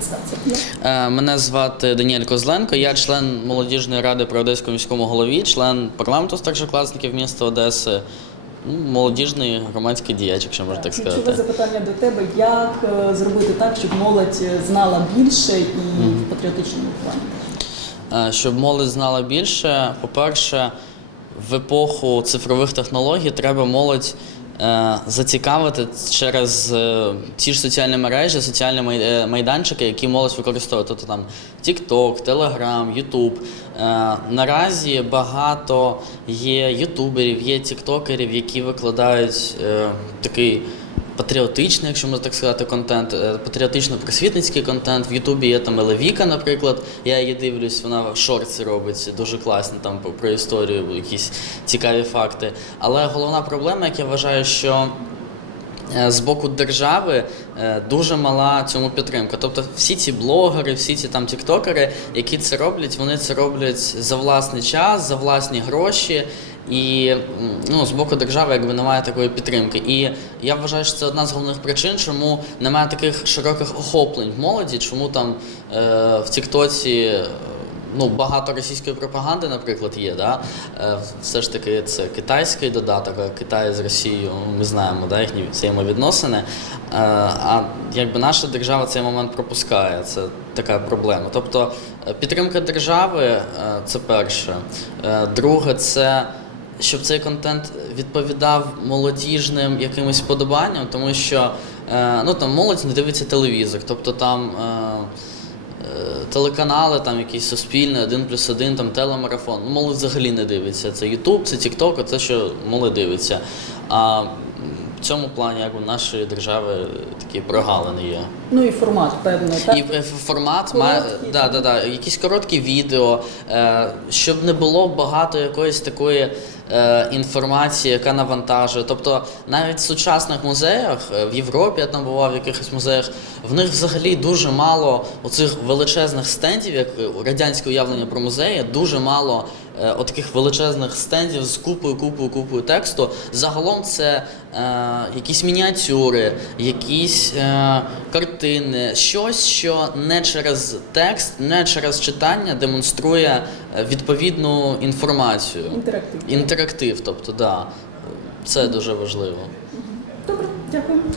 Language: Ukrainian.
Представся. Е, Мене звати Даніель Козленко, я член молодіжної ради при Одеському міському голові, член парламенту старшокласників міста Одеси, ну, молодіжний громадський діяч, якщо можна так Ключове сказати. запитання до тебе: як е, зробити так, щоб молодь е, знала більше і в патріотичному плані? Щоб молодь знала більше, по-перше, в епоху цифрових технологій треба молодь зацікавити через е, ті ж соціальні мережі, соціальні е, майданчики, які молодь використовує. Тобто там TikTok, Telegram, YouTube. Е, Наразі багато є ютуберів, є тіктокерів, які викладають е, такий патріотичний, якщо можна так сказати, контент, е, патріотично-просвітницький контент. В Ютубі є там Елевіка, наприклад. Я її дивлюсь, вона шорти робить дуже класно там про- історію, якісь цікаві факти. Але головна проблема, як я вважаю, що з боку держави е, дуже мала цьому підтримка. Тобто всі ці блогери, всі ці там тіктокери, які це роблять, вони це роблять за власний час, за власні гроші. І ну, з боку держави якби немає такої підтримки. І я вважаю, що це одна з головних причин, чому немає таких широких охоплень в молоді, чому там е, в Тіктоці е, ну, багато російської пропаганди, наприклад, є. Да? Е, Все ж таки це китайський додаток, а Китай з Росією, ну, ми знаємо да, їхні взаємовідносини. Е, А якби наша держава цей момент пропускає, це така проблема. Тобто е, підтримка держави це перше. Друге, це щоб цей контент відповідав молодіжним якимось вподобанням, тому що ну, там, молодь не дивиться телевізор, тобто там. Телеканали, там якісь суспільне, один плюс один, там телемарафон. Ну, молодь взагалі не дивиться. Це Ютуб, це Тікток, це що молодь дивиться. А в цьому плані як у нашої держави такі прогалини є. Ну і формат, певно, так? І е, формат має да, да, да, якісь короткі відео, е, щоб не було багато якоїсь такої інформації, яка навантажує. Тобто навіть в сучасних музеях е, в Європі я там бував в якихось музеях, в них взагалі дуже мало оцих величезних стендів, як радянське уявлення про музеї, дуже мало е, отаких величезних стендів з купою, купою, купою тексту. Загалом це е, якісь мініатюри, якісь е, картини, щось, що не через текст, не через читання демонструє е, відповідну інформацію. Інтерактив. Інтерактив, тобто, да. Це дуже важливо. Добре, дякую.